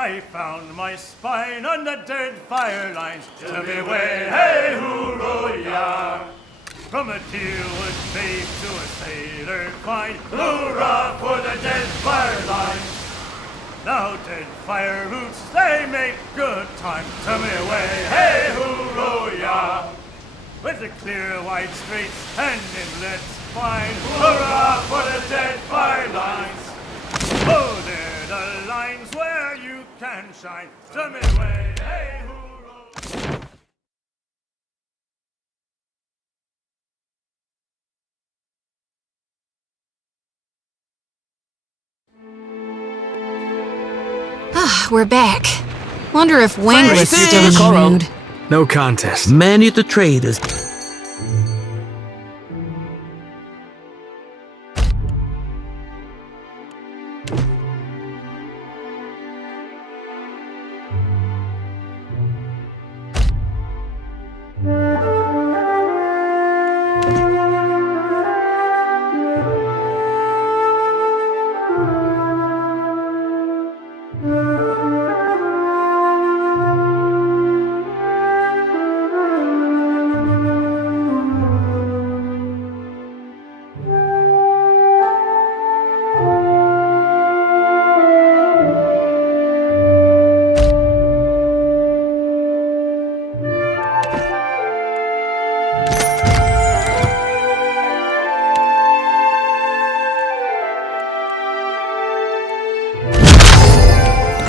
I found my spine on the dead fire lines. Tell me way, hey, hooroo-yah. From a dealwood babe to a sailor fine, hoorah for the dead fire lines. Now dead fire roots, they make good time. Tell me way, hey, hooroo-yah. With the clear wide straits and inlets fine, hurrah for the dead fire lines. Oh, they're the lines where you can shine. Tell me way, hey, hooroo. We're back. Wonder if Wang was still in the mood. No contest. Many the traders.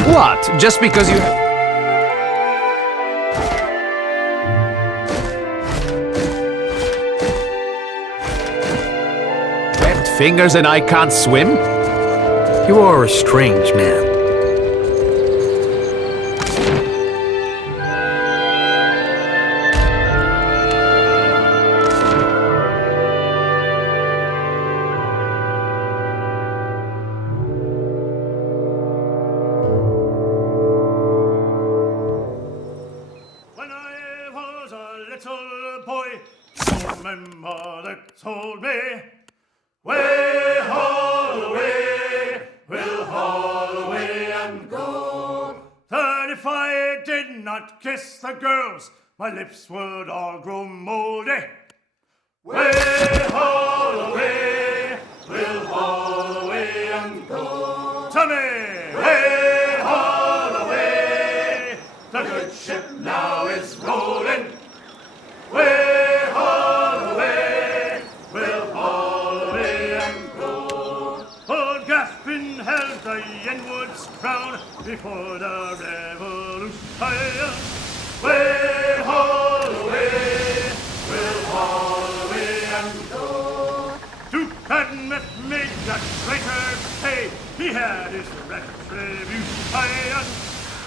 What? Just because you... Webbed fingers and I can't swim? You are a strange man. My mother told me, way, haul away, we'll haul away and go. That if I did not kiss the girls, my lips would all grow moldy. Way, haul away, we'll haul away and go. To me, way, haul away, the good ship now is rolling. Way, crown before the revolution. Way, haul away, we'll haul away and go. Duke Cadmus made the traitor pay. He had his retribution.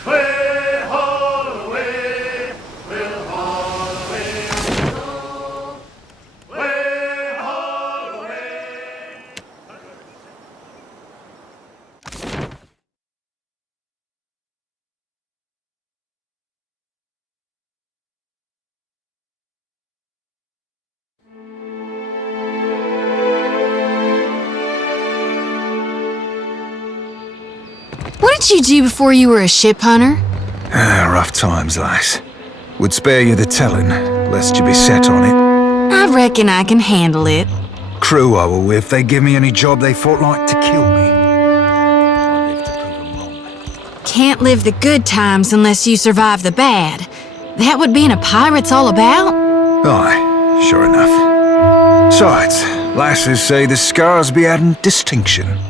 Way, haul away, we'll haul away and go. Way, haul away. What did you do before you were a ship hunter? Rough times, lass. Would spare you the telling, lest you be set on it. I reckon I can handle it. Crew I were with, they give me any job they thought like to kill me. I live to prove them wrong. Can't live the good times unless you survive the bad. That what being a pirate's all about? Aye, sure enough. Besides, lasses say the scars be adding distinction.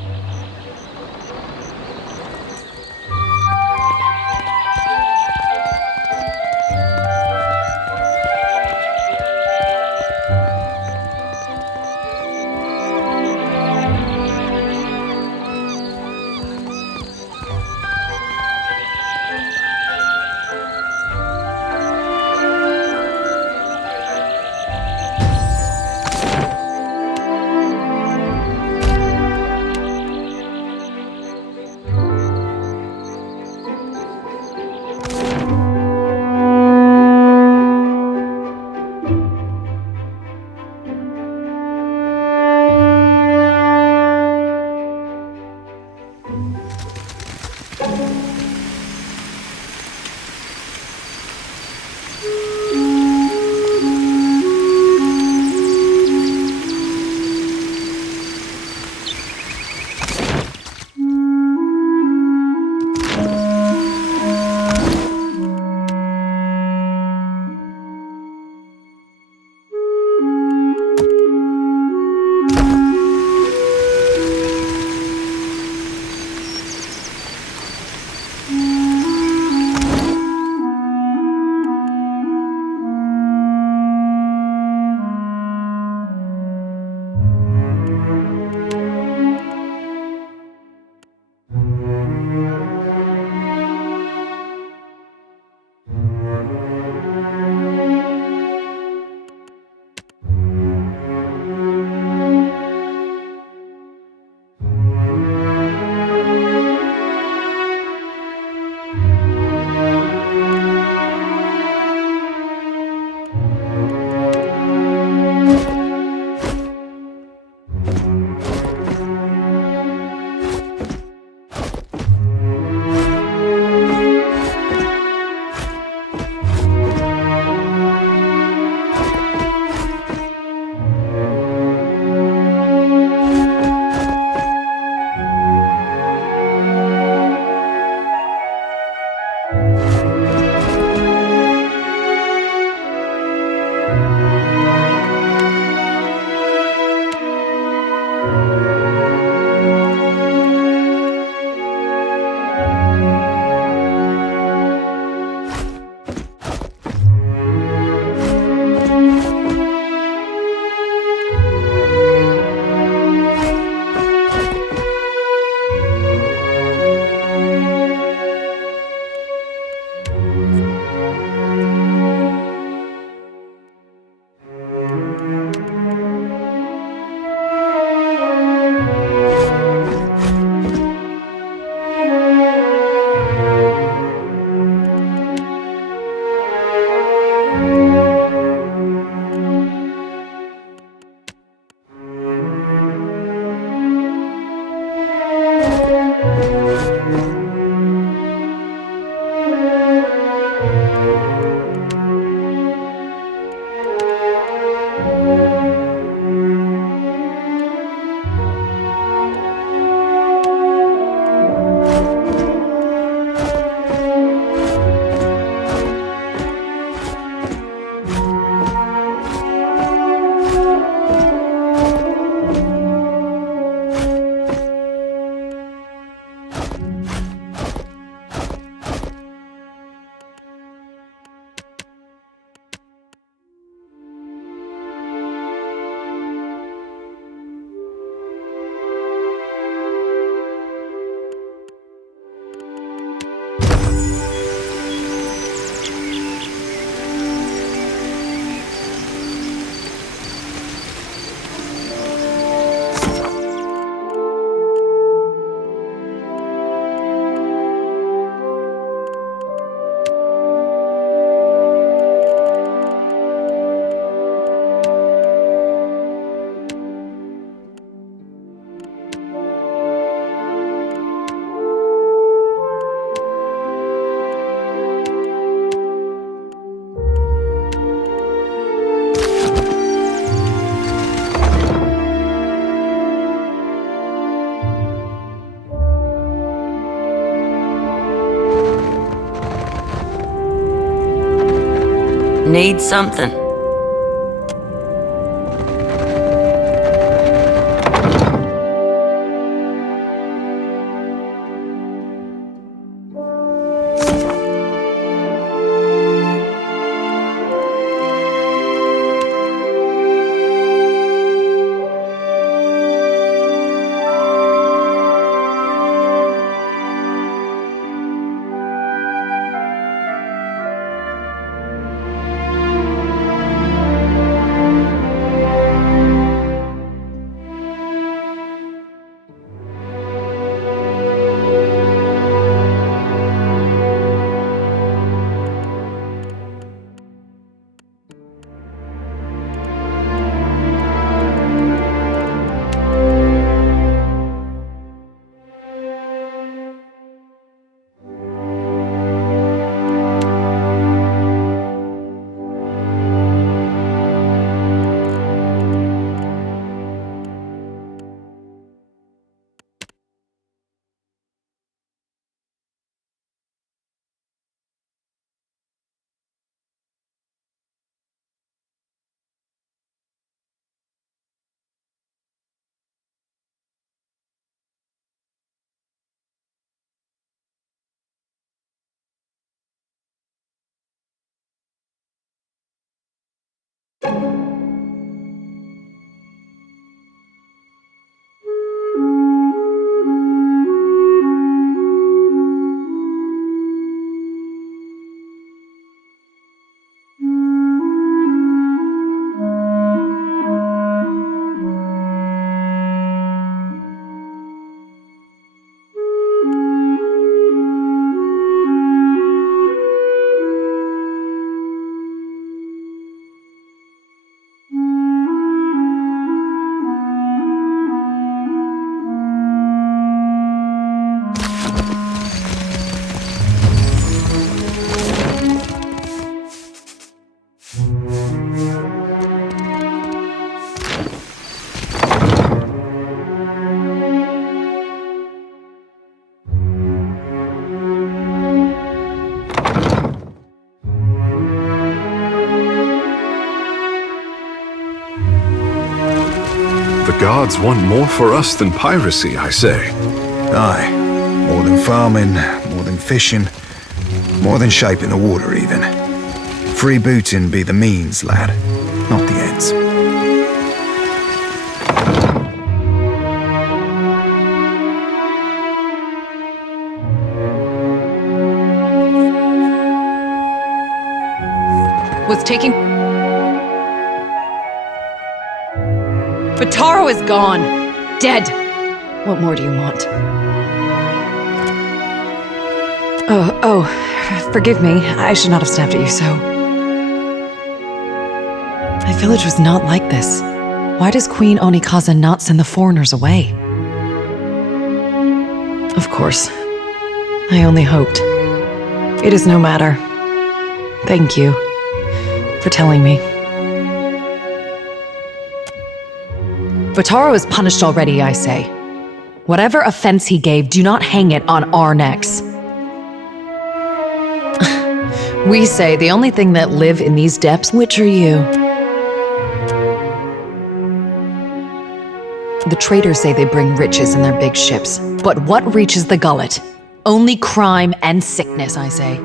Need something? The gods want more for us than piracy, I say. Aye. More than farming, more than fishing, more than shaping the water even. Freebooting be the means, lad, not the ends. Was taking... But Taro is gone. Dead. What more do you want? Oh, forgive me. I should not have snapped at you so. My village was not like this. Why does Queen Onikaza not send the foreigners away? Of course. I only hoped. It is no matter. Thank you for telling me. Botaro is punished already, I say. Whatever offense he gave, do not hang it on our necks. We say the only thing that live in these depths, which are you? The traders say they bring riches in their big ships. But what reaches the gullet? Only crime and sickness, I say.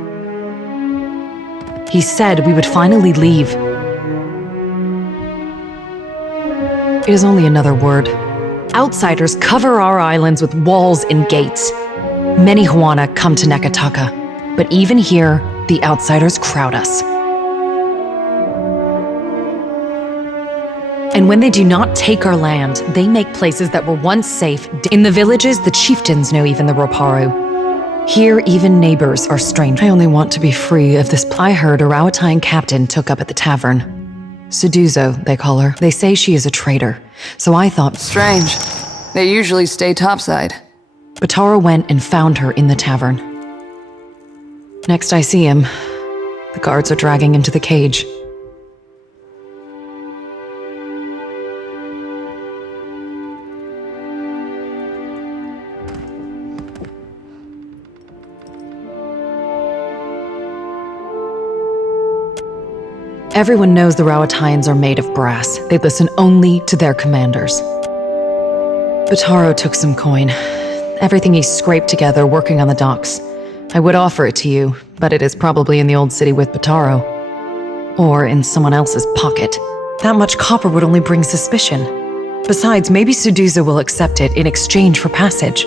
He said we would finally leave. It is only another word. Outsiders cover our islands with walls and gates. Many Huana come to Nekataka, but even here, the outsiders crowd us. And when they do not take our land, they make places that were once safe. In the villages, the chieftains know even the Roparu. Here, even neighbors are strange. I only want to be free of this. I heard a Rawatine captain took up at the tavern. Suduzo, they call her. They say she is a traitor, so I thought... Strange. They usually stay topside. Batara went and found her in the tavern. Next I see him, the guards are dragging him to the cage. Everyone knows the Rawatayans are made of brass. They listen only to their commanders. Bataro took some coin. Everything he scraped together working on the docks. I would offer it to you, but it is probably in the old city with Bataro. Or in someone else's pocket. That much copper would only bring suspicion. Besides, maybe Suduzo will accept it in exchange for passage.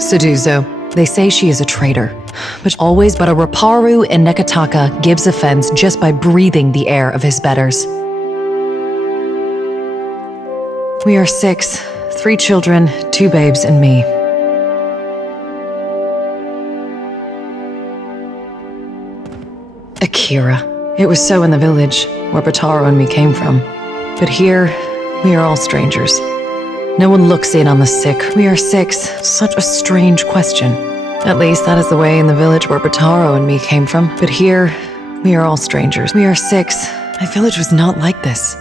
Suduzo. They say she is a traitor. But a Raparu in Nekataka gives offense just by breathing the air of his betters. We are 6, 3 children, 2 babes, and me. Akira. It was so in the village, where Bataro and me came from. But here, we are all strangers. No one looks in on the sick. We are 6. Such a strange question. At least that is the way in the village where Bataro and me came from. But here, we are all strangers. We are 6. My village was not like this.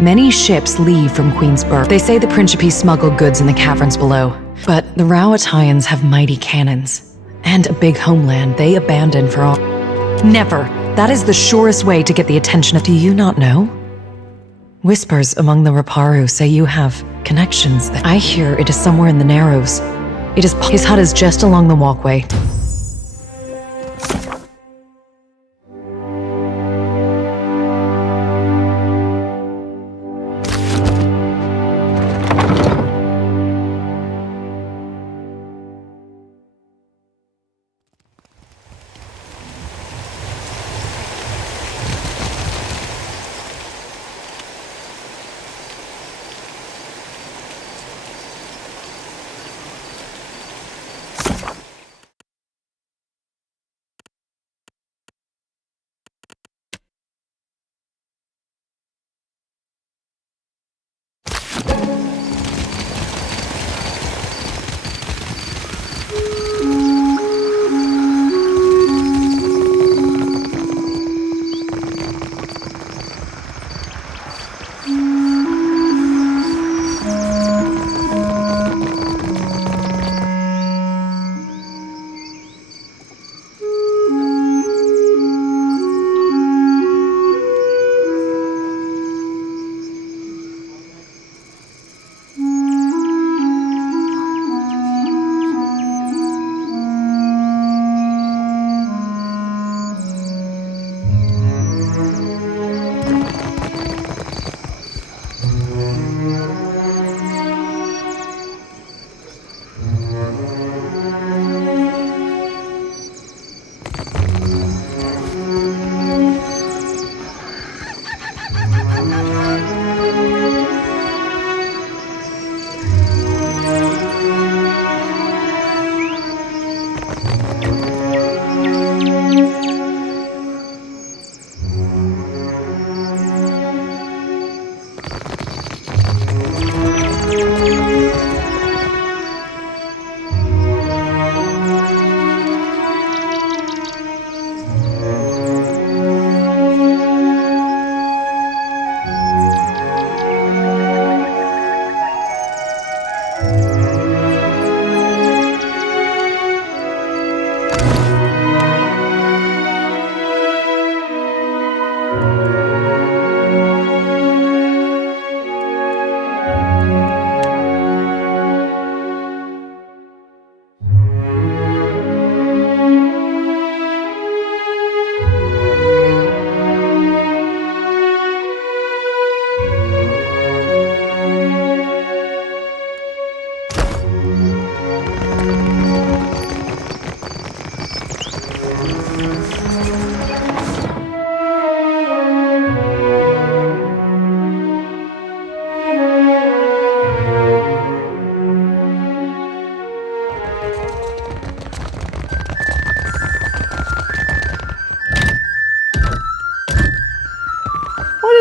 Many ships leave from Queensburg. They say the Principe smuggle goods in the caverns below. But the Rawatayans have mighty cannons. And a big homeland they abandon for all. Never. That is the surest way to get the attention of... Do you not know? Whispers among the Raparu say you have connections that... I hear it is somewhere in the Narrows. His hut is just along the walkway.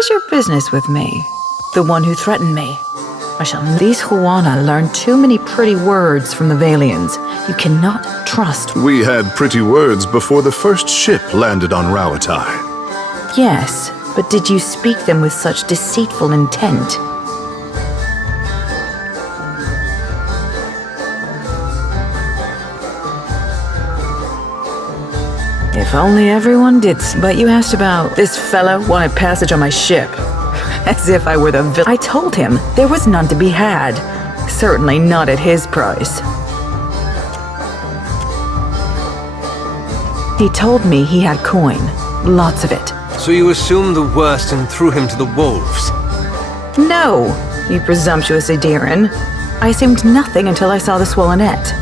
is your business with me? The one who threatened me? I shall... These Huana learn too many pretty words from the Valians. You cannot trust... We had pretty words before the first ship landed on Rawatai. Yes, but did you speak them with such deceitful intent? If only everyone did. But you asked about this fellow wanted passage on my ship. As if I were the villain. I told him there was none to be had. Certainly not at his price. He told me he had coin. Lots of it. So you assumed the worst and threw him to the wolves? No, you presumptuous Adiran. I assumed nothing until I saw the swollenette.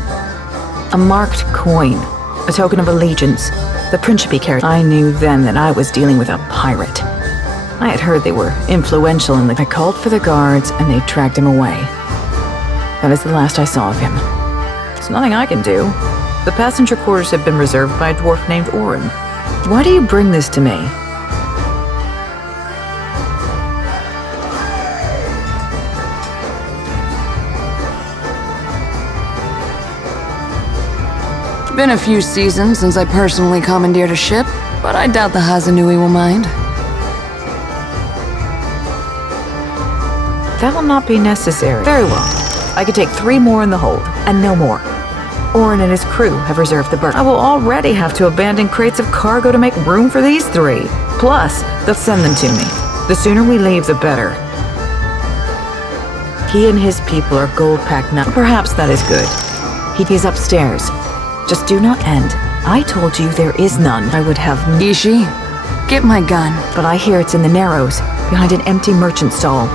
A marked coin. A token of allegiance. The Principe carried. I knew then that I was dealing with a pirate. I had heard they were influential in the... I called for the guards and they tracked him away. That is the last I saw of him. There's nothing I can do. The passenger quarters have been reserved by a dwarf named Orin. Why do you bring this to me? Been a few seasons since I personally commandeered a ship, but I doubt the Hazanui will mind. That will not be necessary. Very well. I could take 3 more in the hold, and no more. Orin and his crew have reserved the berth. I will already have to abandon crates of cargo to make room for these 3. Plus, they'll send them to me. The sooner we leave, the better. He and his people are gold-packed now. Perhaps that is good. He is upstairs. Just do not end. I told you there is none. I would have... Ishi, get my gun. But I hear it's in the Narrows, behind an empty merchant stall.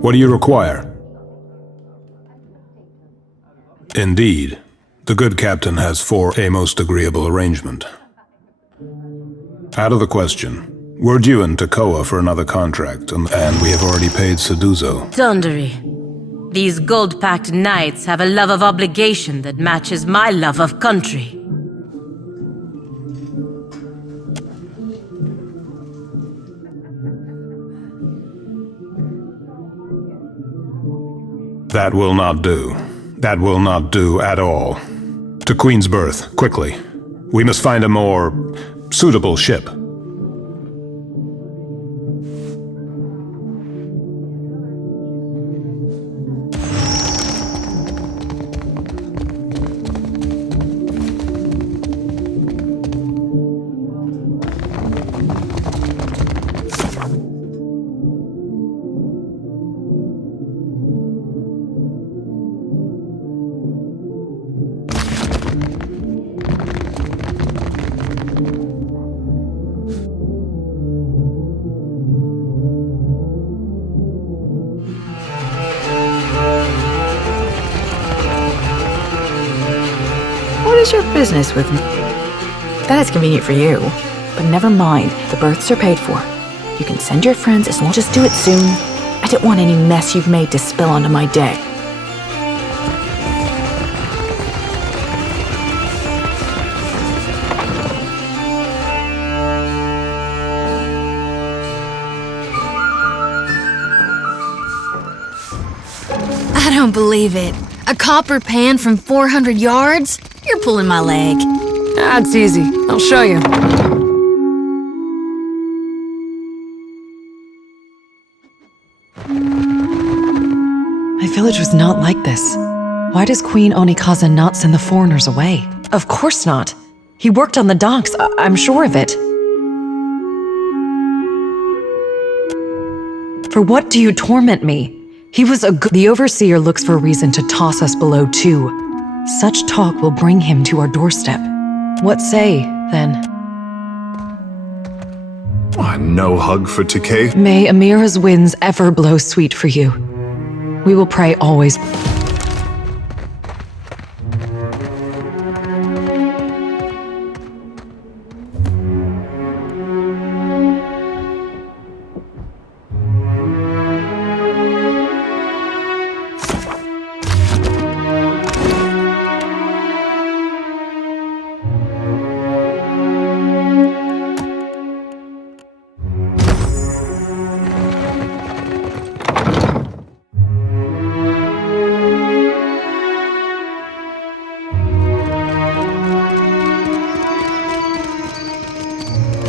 What do you require? Indeed. The good captain has for a most agreeable arrangement. Out of the question. We're due in Tekoa for another contract, and we have already paid Seduzo. Thundery. These gold-packed knights have a love of obligation that matches my love of country. That will not do. That will not do at all. To Queen's Berth, quickly. We must find a more suitable ship. What is your business with me? That is convenient for you. But never mind, the berths are paid for. You can send your friends as long as just do it soon. I don't want any mess you've made to spill onto my deck. I don't believe it. A copper pan from 400 yards? You're pulling my leg. That's easy. I'll show you. My village was not like this. Why does Queen Onikaza not send the foreigners away? Of course not. He worked on the docks, I'm sure of it. For what do you torment me? He was a good— The Overseer looks for a reason to toss us below too. Such talk will bring him to our doorstep. What say, then? No hug for Takei? May Amira's winds ever blow sweet for you. We will pray always.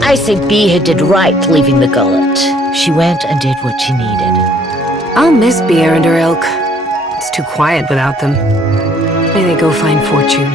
I say Beha did right leaving the gullet. She went and did what she needed. I'll miss Beer and her ilk. It's too quiet without them. May they go find fortune.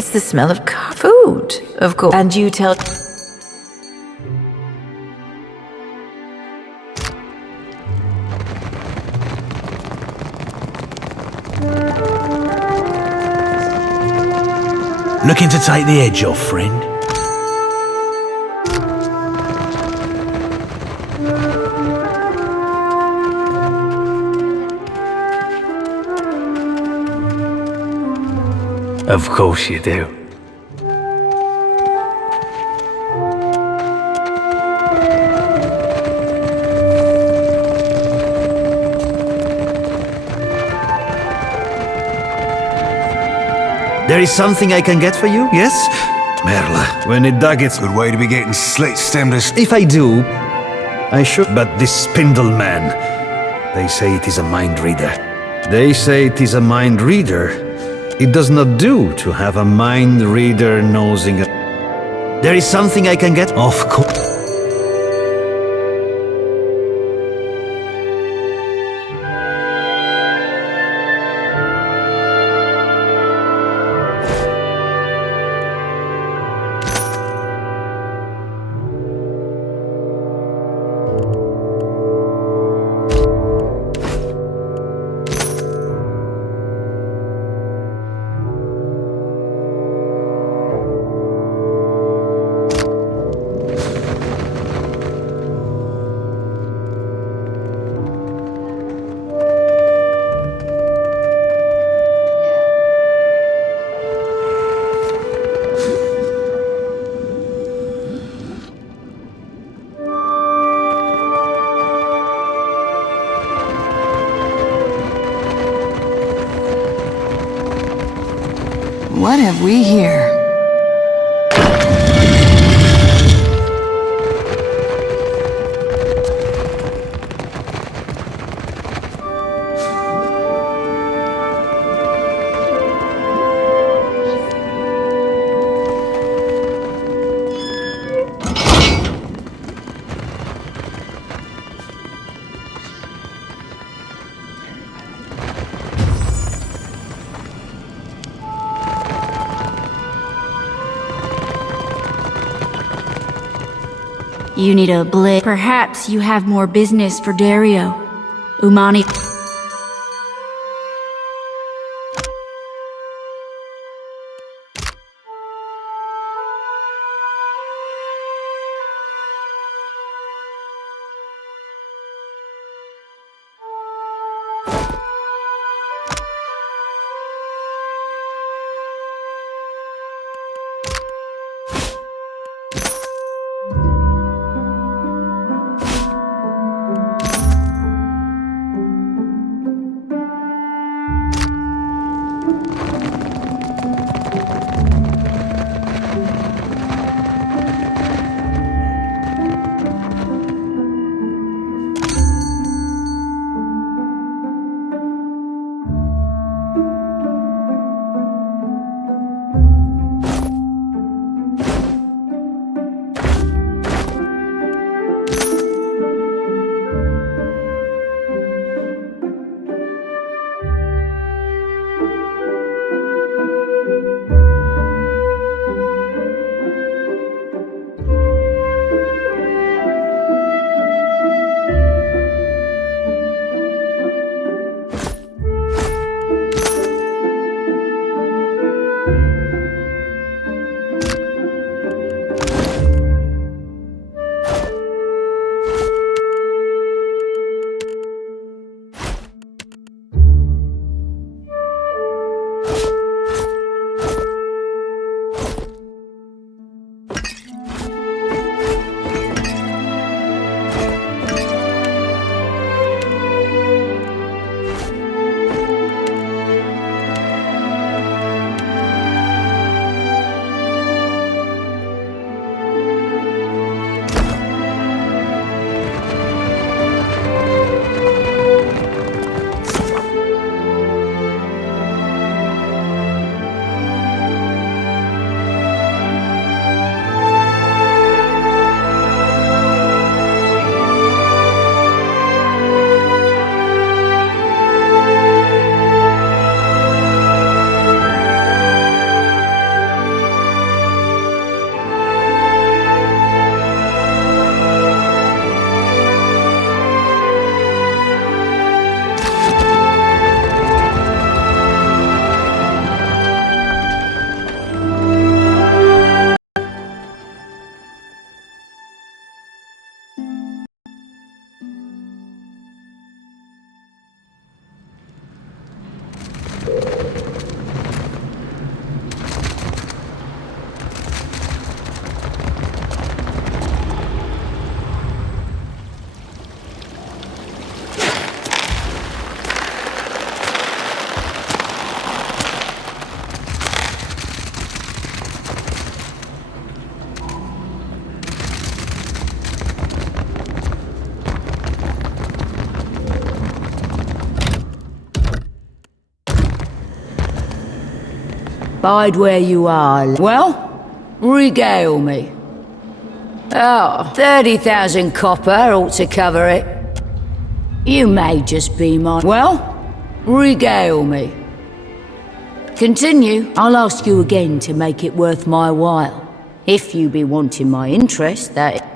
It's the smell of food, of course. And you tell... Looking to take the edge off, friend? Of course you do. There is something I can get for you, yes? Merla, when it gets... Good way to be getting slit-stemmed as... If I do, I should... But this spindle man, they say it is a mind reader. They say it is a mind reader. It does not do to have a mind reader nosing a... There is something I can get? Of course. What have we here? You need a blitz. Perhaps you have more business for Dario. Umani. Bide where you are. Well, regale me. 30,000 copper ought to cover it. You may just be my... Well, regale me. Continue. I'll ask you again to make it worth my while. If you be wanting my interest, that...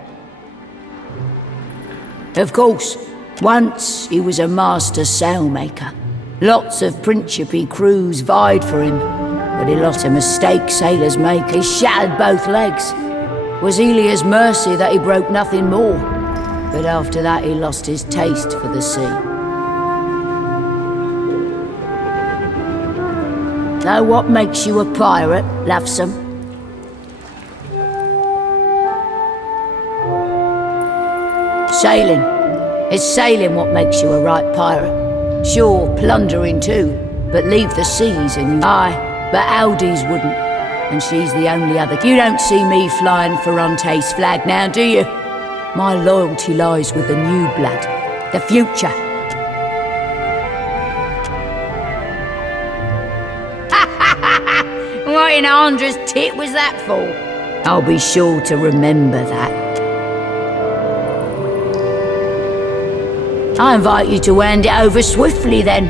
Of course, once he was a master sailmaker. Lots of Principe crews vied for him, but he lost a mistake sailors make. He shattered both legs. Was Elia's mercy that he broke nothing more, but after that he lost his taste for the sea. Know what makes you a pirate, lovesome? Sailing. It's sailing what makes you a right pirate. Sure, plundering too, but leave the seas and you... Aye, but Aldi's wouldn't. And she's the only other... You don't see me flying Ferrante's flag now, do you? My loyalty lies with the new blood. The future. What in Andra's tit was that for? I'll be sure to remember that. I invite you to hand it over swiftly, then.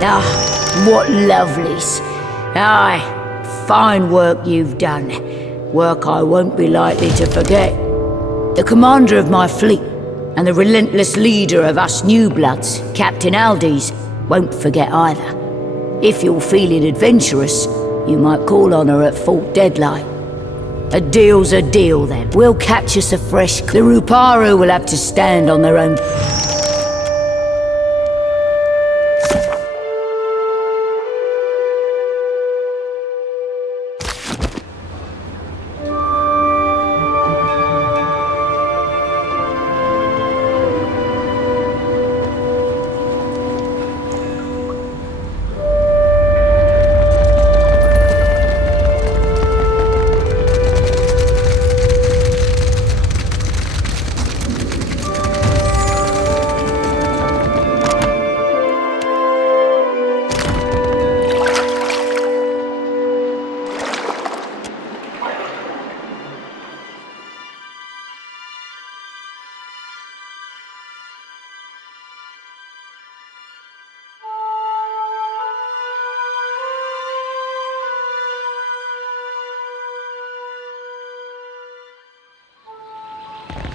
Ah, what lovelies. Aye, fine work you've done. Work I won't be likely to forget. The commander of my fleet, and the relentless leader of us new bloods, Captain Aldi's, won't forget either. If you're feeling adventurous, you might call on her at Fort Deadlight. A deal's a deal, then. We'll catch us a fresh... The Ruparu will have to stand on their own...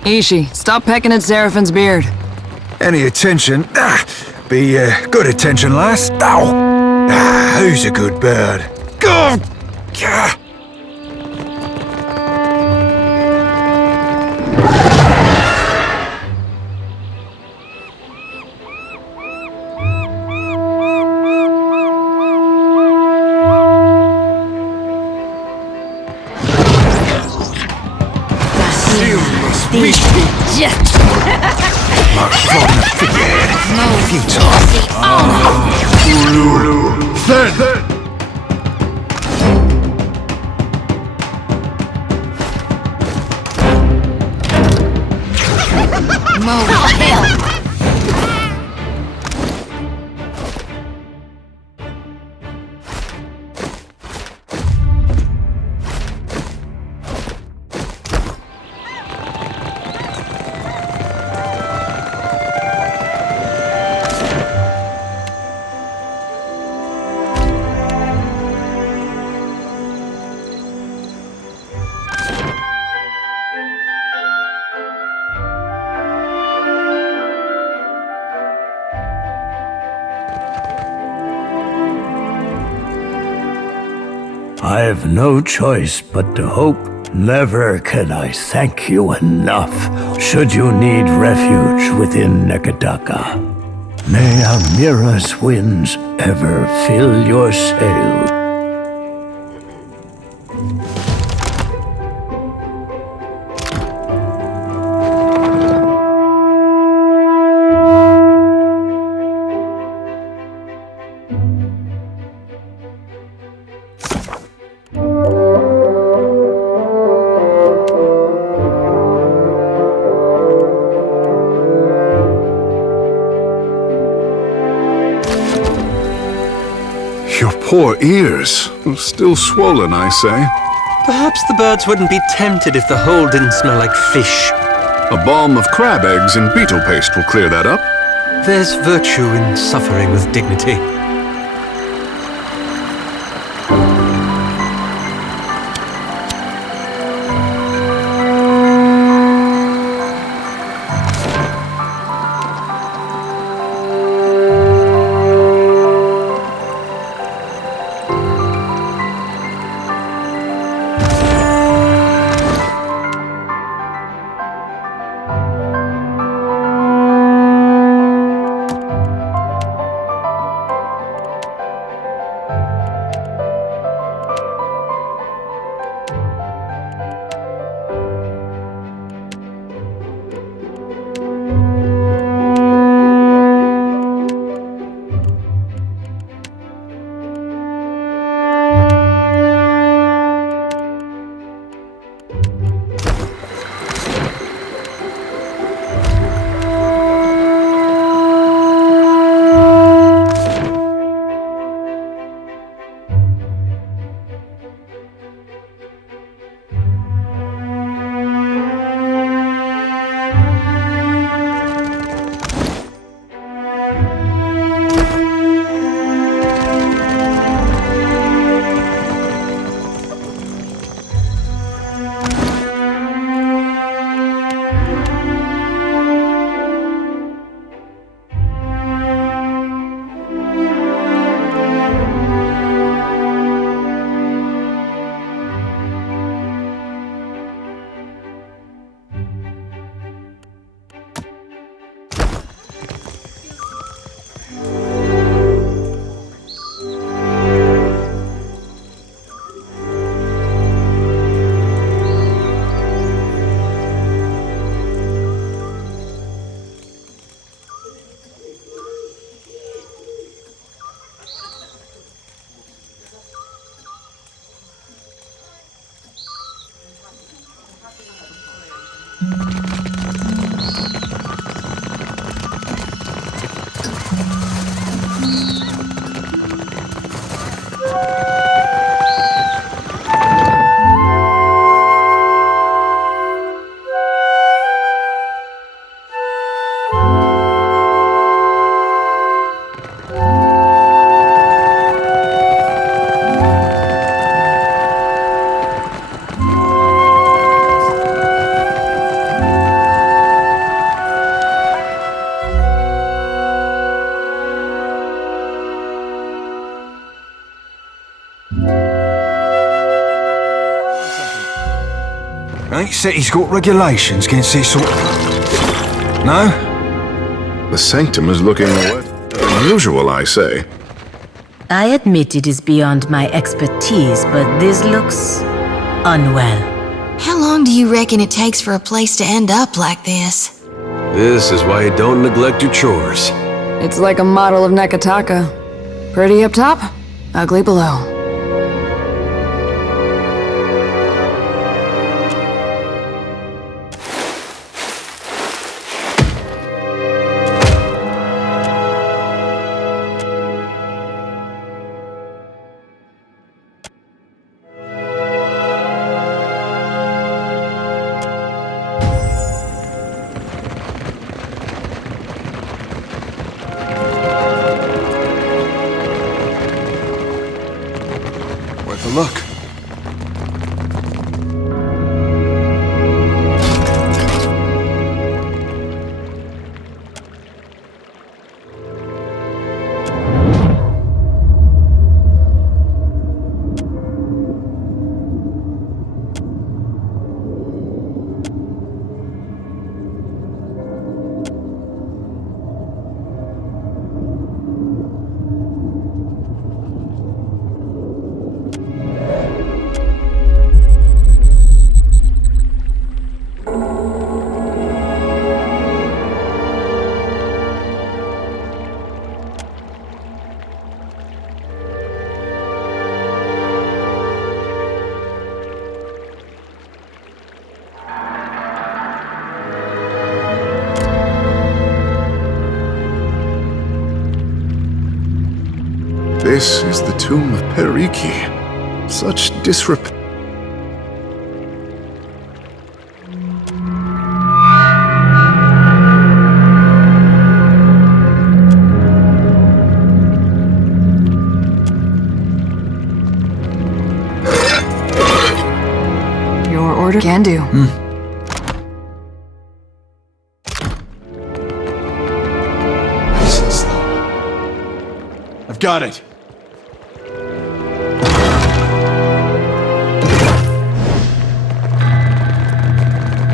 Ishi, stop pecking at Seraphin's beard. Any attention? Be good attention, lass. Ow! Who's a good bird? Go! I've no choice but to hope. Never can I thank you enough, should you need refuge within Nekadaka. May Amira's winds ever fill your sail. poor ears. Still swollen, I say. Perhaps the birds wouldn't be tempted if the hole didn't smell like fish. A balm of crab eggs and beetle paste will clear that up. There's virtue in suffering with dignity. Ain't city's got regulations against this sort of... No? The sanctum is looking more than usual, I say. I admit it is beyond my expertise, but this looks unwell. How long do you reckon it takes for a place to end up like this? This is why you don't neglect your chores. It's like a model of Nekataka. Pretty up top, ugly below. This is the tomb of Periki. Such disrepute. Your order can do. Nice and slow. I've got it.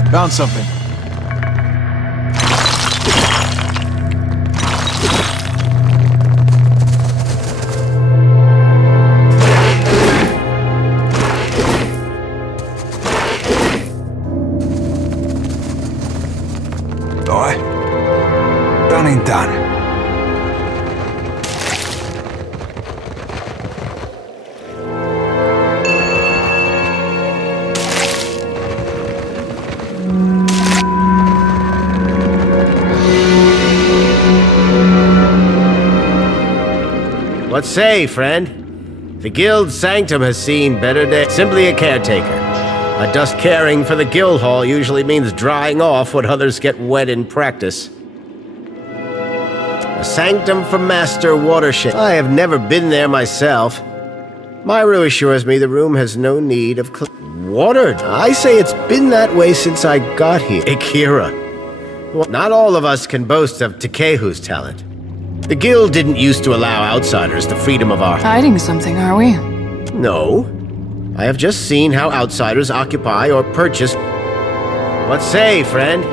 Found something. Right. Done and done. What say, friend? The guild's sanctum has seen better days. Simply a caretaker. A dust caring for the guild hall usually means drying off what others get wet in practice. A sanctum for Master Watershed. I have never been there myself. Myru assures me the room has no need of watered. I say it's been that way since I got here. Akira. Well, not all of us can boast of Takehu's talent. The guild didn't used to allow outsiders the freedom of our... Hiding something, are we? No. I have just seen how outsiders occupy or purchase... What say, friend?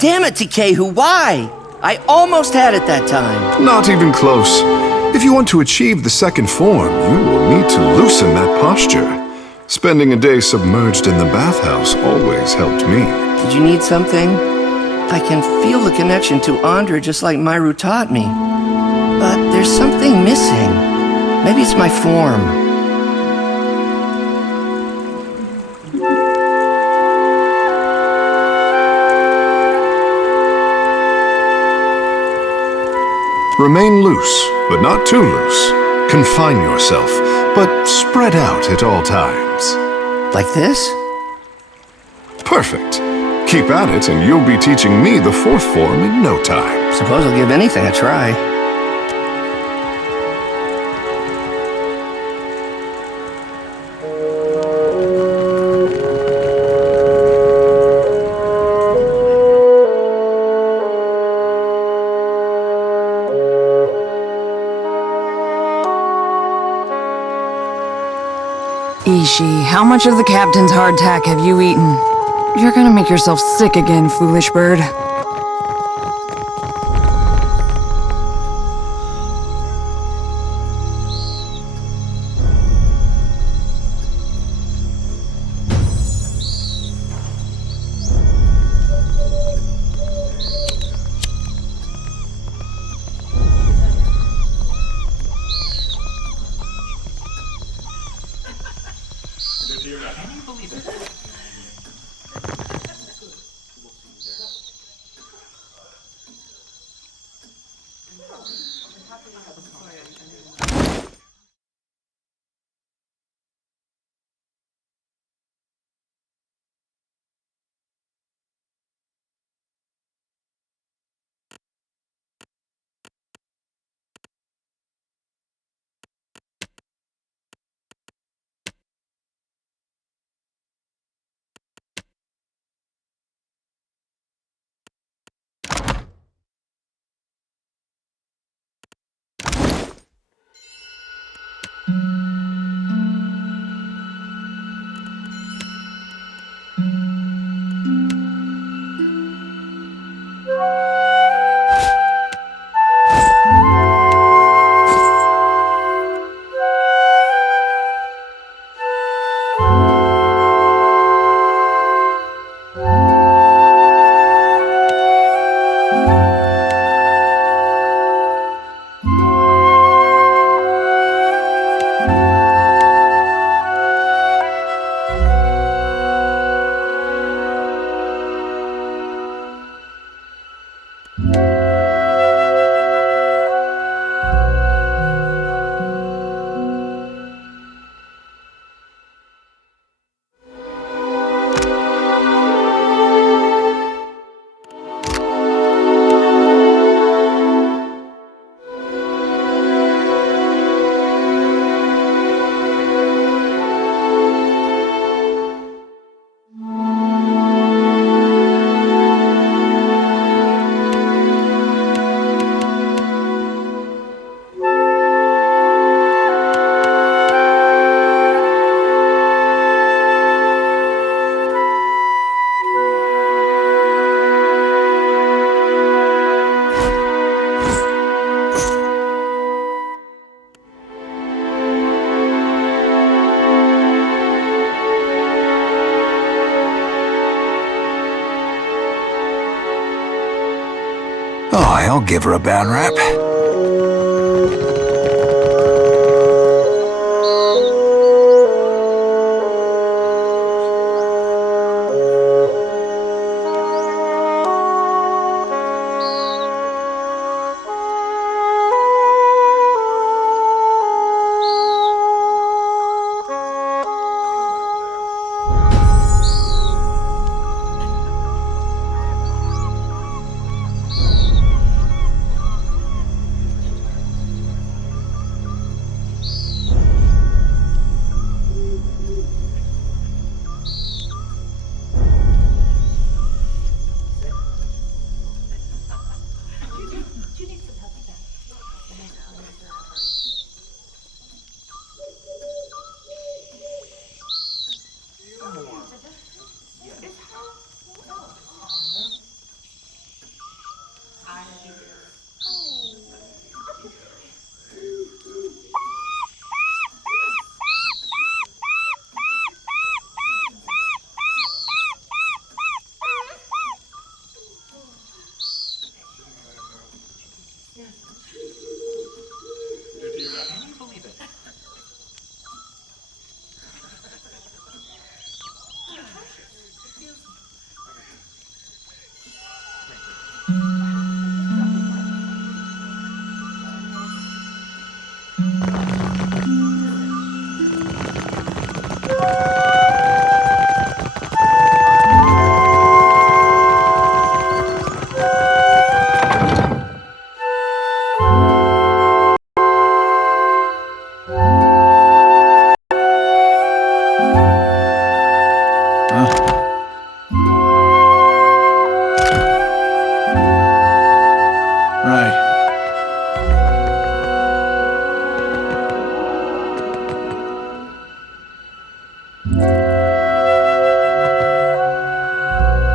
Damn it, Takehu, why? I almost had it that time. Not even close. If you want to achieve the second form, you will need to loosen that posture. Spending a day submerged in the bathhouse always helped me. Did you need something? I can feel the connection to Andra just like Myru taught me. But there's something missing. Maybe it's my form. Remain loose, but not too loose. Confine yourself, but spread out at all times. Like this? Perfect. Keep at it, and you'll be teaching me the fourth form in no time. Suppose I'll give anything a try. Ishi, how much of the captain's hardtack have you eaten? You're gonna make yourself sick again, foolish bird. Oh, I'll give her a bad rap.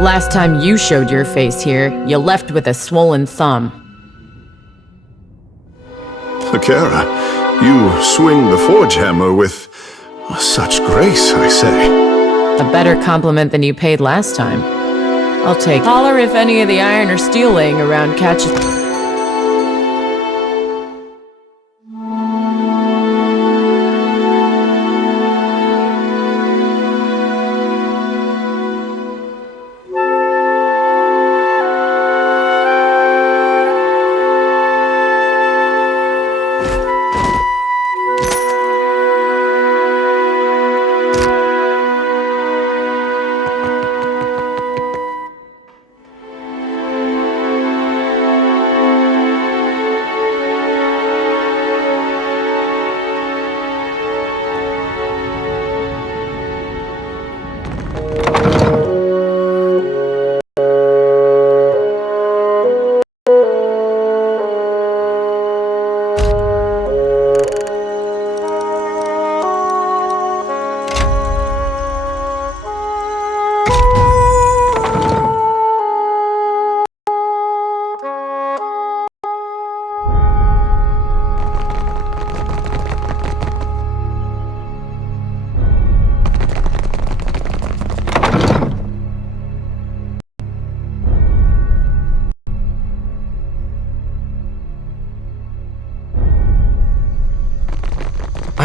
Last time you showed your face here, you left with a swollen thumb. Akira, you swing the forge hammer with such grace, I say. A better compliment than you paid last time. I'll take. Holler if any of the iron or steel laying around catches.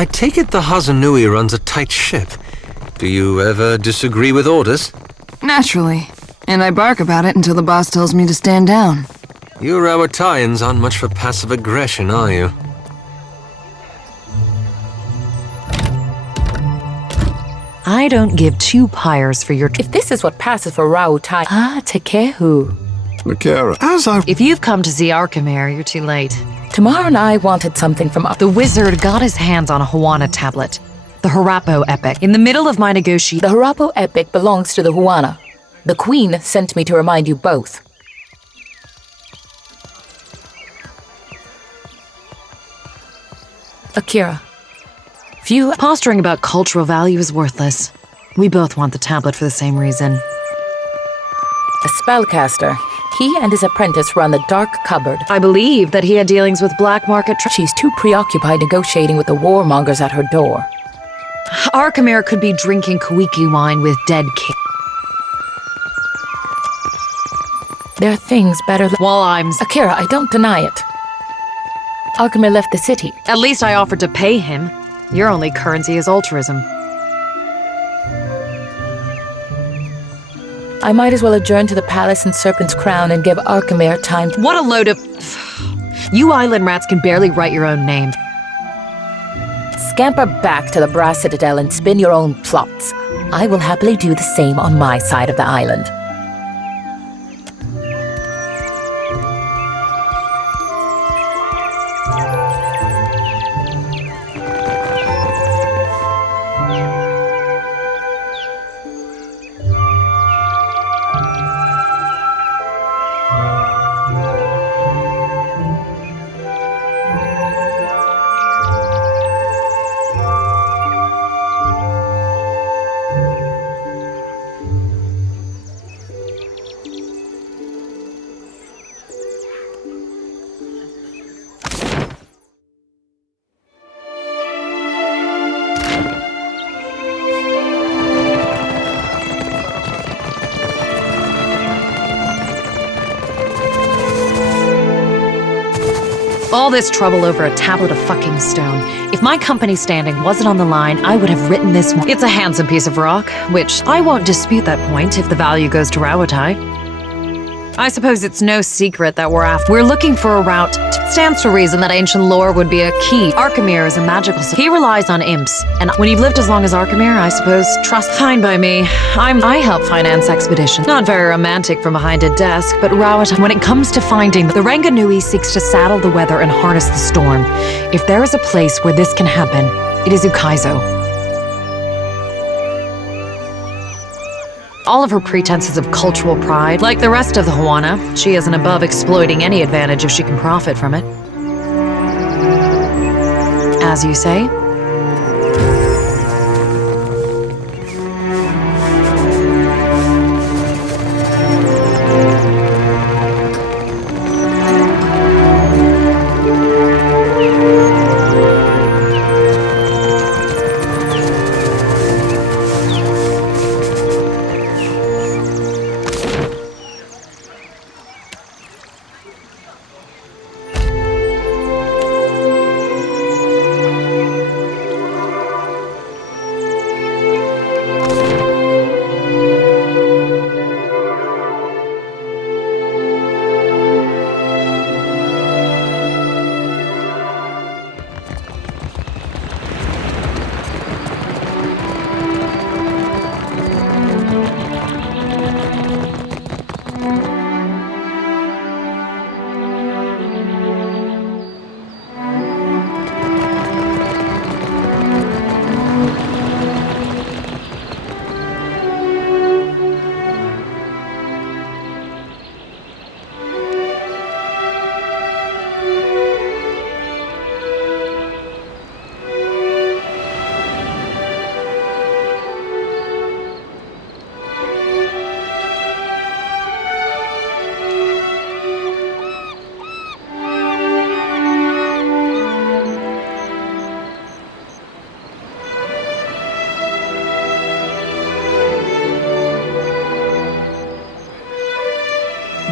I take it the Hazanui runs a tight ship. Do you ever disagree with orders? Naturally. And I bark about it until the boss tells me to stand down. You Rawatayans aren't much for passive aggression, are you? I don't give two pyres for your... If this is what passes for Rautai... Ah, Tekehu. Nakara, If you've come to see Arkhamir, you're too late. Tamar and I wanted something from... The wizard got his hands on a Huana tablet. The Harapo epic. In the middle of my negotiation... The Harapo epic belongs to the Huana. The Queen sent me to remind you both. Akira. Posturing about cultural value is worthless. We both want the tablet for the same reason. A spellcaster. He and his apprentice run the Dark Cupboard. I believe that he had dealings with black market... She's too preoccupied negotiating with the warmongers at her door. Arkhamir could be drinking Kuiki wine with dead king. There are things better... While I'm... Akira, I don't deny it. Arkhamir left the city. At least I offered to pay him. Your only currency is altruism. I might as well adjourn to the palace in Serpent's Crown and give Arkhamir time to... What a load of... You island rats can barely write your own name. Scamper back to the Brass Citadel and spin your own plots. I will happily do the same on my side of the island. All this trouble over a tablet of fucking stone. If my company standing wasn't on the line, I would have written this one. It's a handsome piece of rock, which I won't dispute that point if the value goes to Rawatai. I suppose it's no secret that we're looking for a route. It stands to reason that ancient lore would be a key. Arkhamir is a magical... He relies on imps, and when you've lived as long as Arkhamir, I suppose trust... Fine by me. I help finance expeditions. Not very romantic from behind a desk, but Rawat, when it comes to finding... The Ranganui seeks to saddle the weather and harness the storm. If there is a place where this can happen, it is Ukaizo. All of her pretenses of cultural pride, like the rest of the Huana, she isn't above exploiting any advantage if she can profit from it. As you say.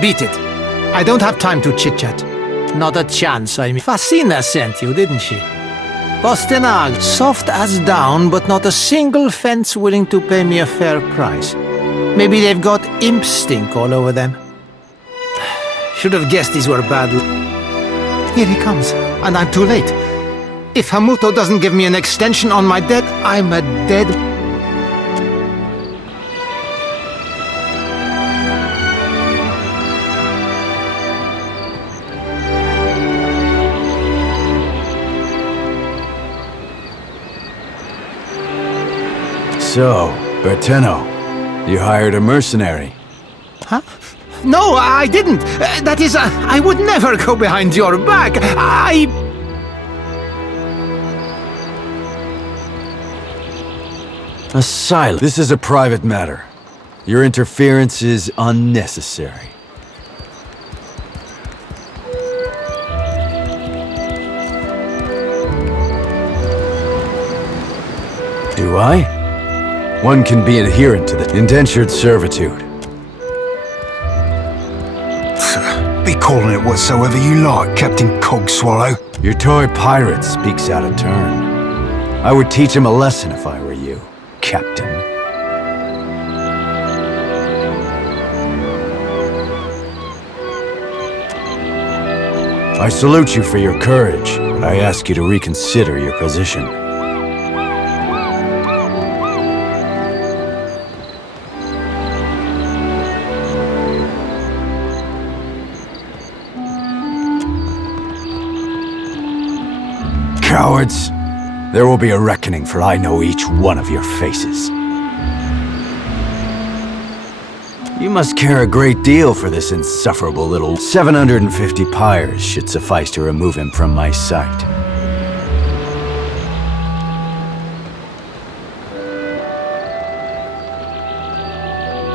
Beat it. I don't have time to chit-chat. Not a chance, I mean. Fasina sent you, didn't she? Bostenag, soft as down, but not a single fence willing to pay me a fair price. Maybe they've got imp stink all over them. Should have guessed these were bad. Here he comes, and I'm too late. If Hamuto doesn't give me an extension on my debt, I'm a dead... So, Berteno, you hired a mercenary. Huh? No, I didn't. That is, I would never go behind your back. Silence. This is a private matter. Your interference is unnecessary. Do I? One can be adherent to the indentured servitude. Be calling it whatsoever you like, Captain Cogswallow. Your toy pirate speaks out of turn. I would teach him a lesson if I were you, Captain. I salute you for your courage, but I ask you to reconsider your position. Cowards! There will be a reckoning, for I know each one of your faces. You must care a great deal for this insufferable little... 750 pyres should suffice to remove him from my sight.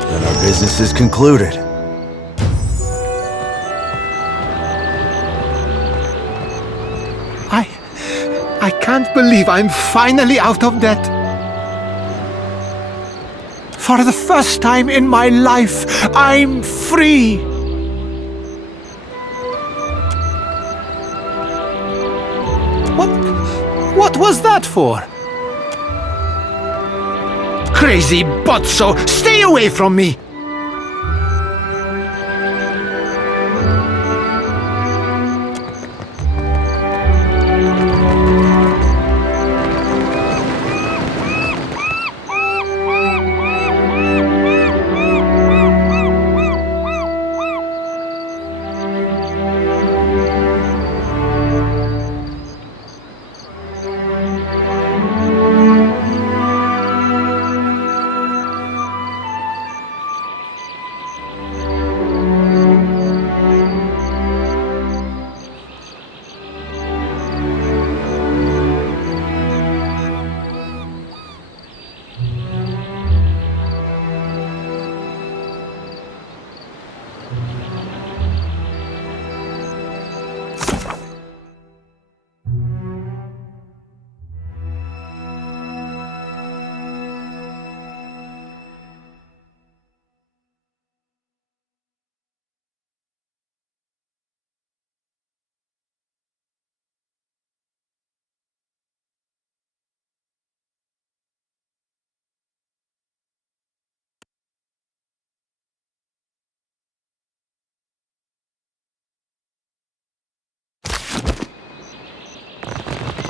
Then our business is concluded. I can't believe I'm finally out of debt. For the first time in my life, I'm free. What was that for? Crazy botso, stay away from me!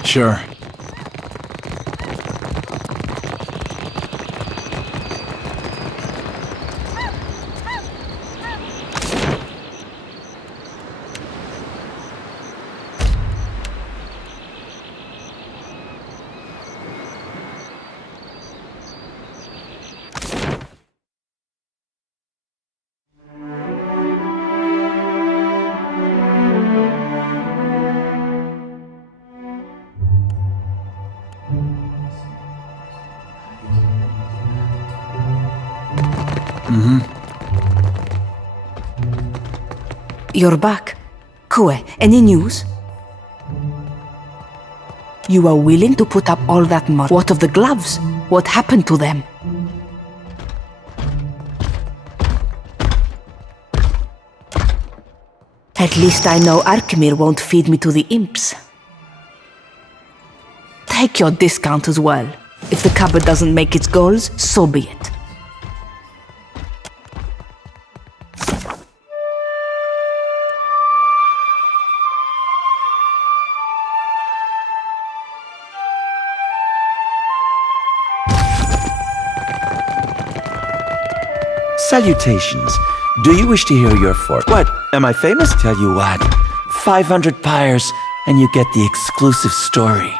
Sure. You're back. Kue, any news? You are willing to put up all that money. What of the gloves? What happened to them? At least I know Arkmir won't feed me to the imps. take your discount as well. If the cupboard doesn't make its goals, so be it. Salutations. Do you wish to hear your fort? What? Am I famous? Tell you what. 500 pyres, and you get the exclusive story.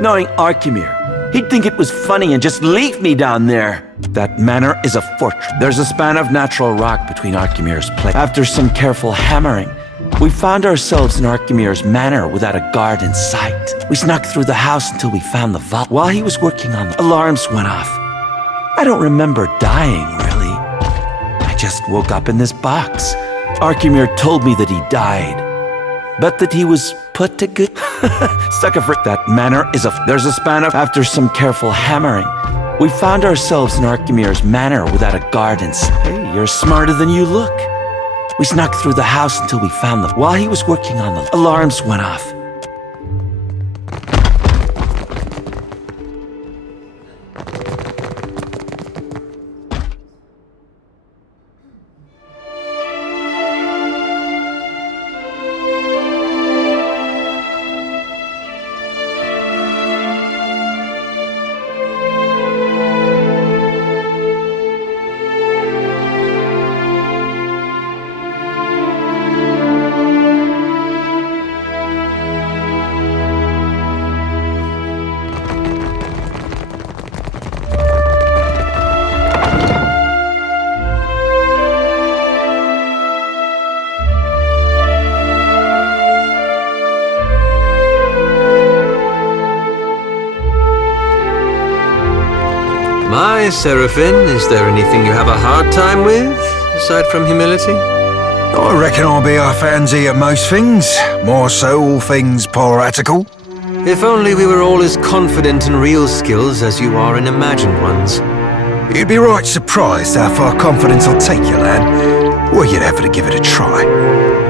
Knowing Arkemir, he'd think it was funny and just leave me down there. That manor is a fortress. There's a span of natural rock between Arkemir's place. After some careful hammering, we found ourselves in Arkemir's manor without a guard in sight. We snuck through the house until we found the vault. While he was working on the alarms went off. I don't remember dying, really. I just woke up in this box. Arkemir told me that he died, but that he was put to good. Sucker for that manor is there's a span of after some careful hammering. We found ourselves in Arkemir's manor without a guard in sight. Hey, you're smarter than you look. We snuck through the house until we found them. While he was working on the alarms went off. My Seraphim, is there anything you have a hard time with, aside from humility? I reckon I'll be a fancy at most things, more so all things piratical. If only we were all as confident in real skills as you are in imagined ones. You'd be right surprised how far confidence will take you, lad. Were you ever to give it a try?